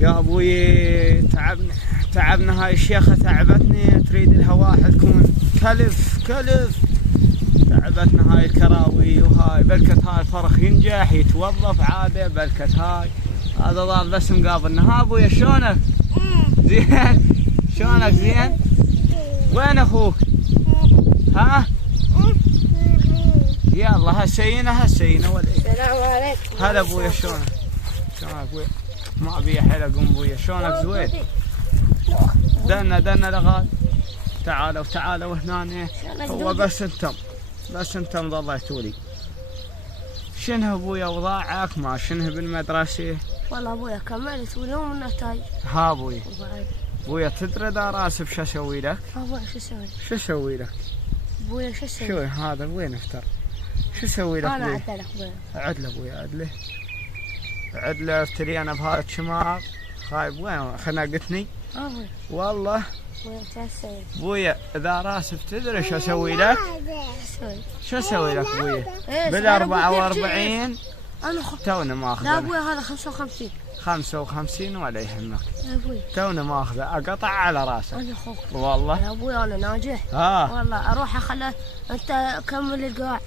يا ابوي تعبنا هاي الشيخة تعبتني، تريد لها واحد يكون كلف تعبتنا هاي الكراوي وهاي بركة هاي الفرخ ينجح يتوظف عاده بركة هاي هذا ضال بس مقابلنا. ها ابوي شلونك؟ زين شلونك زين؟ وين اخوك؟ ها؟ يلا هالسينة ولا ايه؟ السلام عليكم. هلا ابويا شلونك ابويا؟ ما ابي حيل اقوم ابويا. شلونك زوين؟ دنا لغاد. تعالوا هنا. هو بس انتم ضليتوا لي. شنو ابويا اوضاعك؟ ما شنو بالمدرسة؟ والله ابويا كملت واليوم النتائج. ها ابويا تدري دا راسب شو اسوي لك؟ ابويا شو اسوي لك؟ ابويا شو اسوي؟ شو هذا وين افتر؟ شو اسوي لك؟ انا اعدلك ابويا. عدله ابويا عدله افتري انا بهذا الشماغ خايب. وين خنقتني؟ ابويا والله ابويا شو اسوي؟ ابويا اذا راسب تدري شو اسوي لك؟ شو اسوي لك ابويا؟ بال 44 انا تونا ماخذه. لا ابويا هذا 55 ولا يهمك. يا ابويا تونا ماخذه اقطع على راسك. انا اخوك والله يا ابويا انا ناجح. والله اروح اخله انت كمل القاع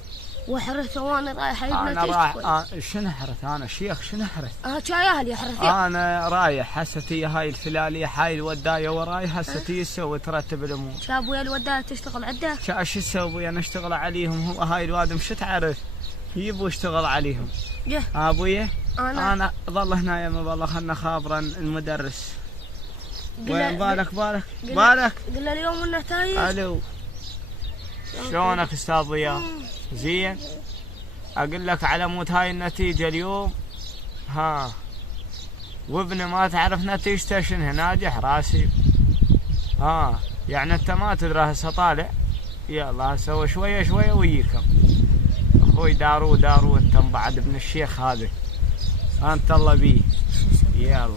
واحرث وانا رايح انا رايح. شنو احرث انا شيخ؟ شنو احرث؟ شاي اهلي احرث. انا رايح هستي هاي الفلاليه هاي الودايه وراي هستي تسوي ترتب الامور. شا ابويا الودايه تشتغل عنده؟ شو اسوي انا اشتغل عليهم. هو هاي الوادم شو تعرف يبوا اشتغل عليهم. ابويا انا ظل هنا يما والله خلنا خابرا المدرس. وين بالك؟ قل له اليوم النتائج. الو شلونك استاذ ضياء؟ زين اقول لك على مود هاي النتيجه اليوم. ها وابني ما تعرف نتيجته شنو؟ ناجح راسي. يعني انت ما تدري هسه طالع. يلا هسه شويه وياكم اخوي. دارو انتم بعد ابن الشيخ هذا انت الله بيه. يلا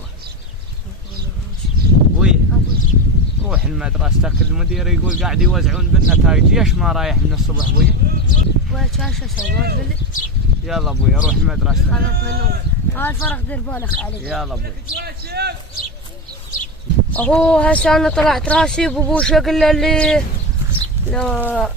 ابوي روح لمدرستك. المدير يقول قاعد يوزعون بالنتائج. ليش ما رايح من الصبح ابوي؟ ابويا شو اسوي؟ يلا ابوي روح لمدرستك. خلاص منو هاي الفرق دير بالك عليه. يلا ابوي. هسه انا طلعت راسي بابوش اقول له اللي لا